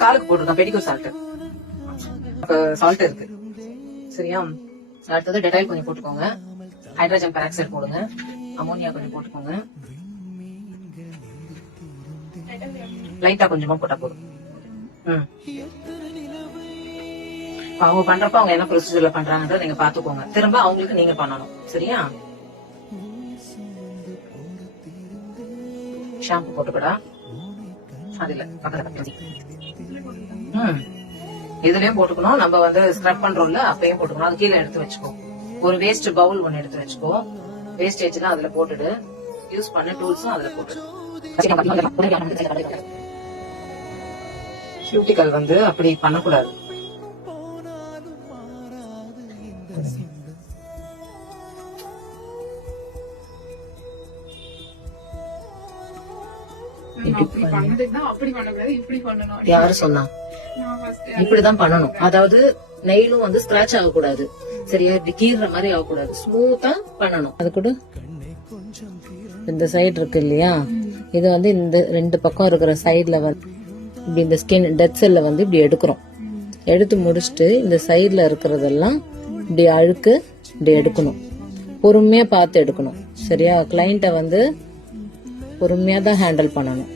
காலுக்கு போட்டிருக்கேன் pedicure salt. Salt இருக்கு சரியா. அடுத்தது டெட்டாயில் கொஞ்சம் போட்டுக்கோங்க, ஹைட்ரஜன் பெராக்சைடு போடுங்க, அமோனியா கொஞ்சம் போட்டுக்கோங்க, லைட்டா கொஞ்சமா போட்டா போதும். அவங்க பண்றப்ப அவங்க என்ன ப்ரொசீஜர்ல பண்றாங்கன்றத நீங்க பாத்துக்கோங்க. திரும்ப அவங்களுக்கு நீங்க பண்ணணும் சரியா. ஷாம்பு போட்டுக்கடா, அது இல்ல பக்கத்துல இதுலயும் போட்டுக்கணும். நம்ம வந்து ஸ்க்ரப் பண்றோம்ல அப்பயும் போட்டுக்கணும். அது கீழே எடுத்து வச்சுக்கோ. ஒரு வேஸ்ட் பவுல் ஒன்னு எடுத்து வச்சுக்கோ. வேஸ்டேஜ் எல்லாம் அதுல போட்டுடு. யூஸ் பண்ண டூல்ஸும் அதுல போட்டுடு. கியூட்டிக்கல் வந்து அப்படி பண்ணக்கூடாது. யாரு சொன்னா? இப்படிதான் பண்ணணும். அதாவது நெயிலும் வந்து ஸ்கிராச் ஆகக்கூடாது சரியா, இப்படி கீறுற மாதிரி ஆகக்கூடாது, ஸ்மூத்தா பண்ணணும். அது கூட இந்த சைடு இருக்கு இல்லையா, இது வந்து இந்த ரெண்டு பக்கம் இருக்கிற சைடுல வந்து இப்படி இந்த ஸ்கின் டெட் செல்ல வந்து இப்படி எடுக்கிறோம். எடுத்து முடிச்சுட்டு இந்த சைடுல இருக்கிறதெல்லாம் இப்படி அழுக்கு இப்படி எடுக்கணும். பொறுமையா பார்த்து எடுக்கணும் சரியா. கிளைண்ட்டை வந்து பொறுமையா தான் ஹேண்டில் பண்ணணும்.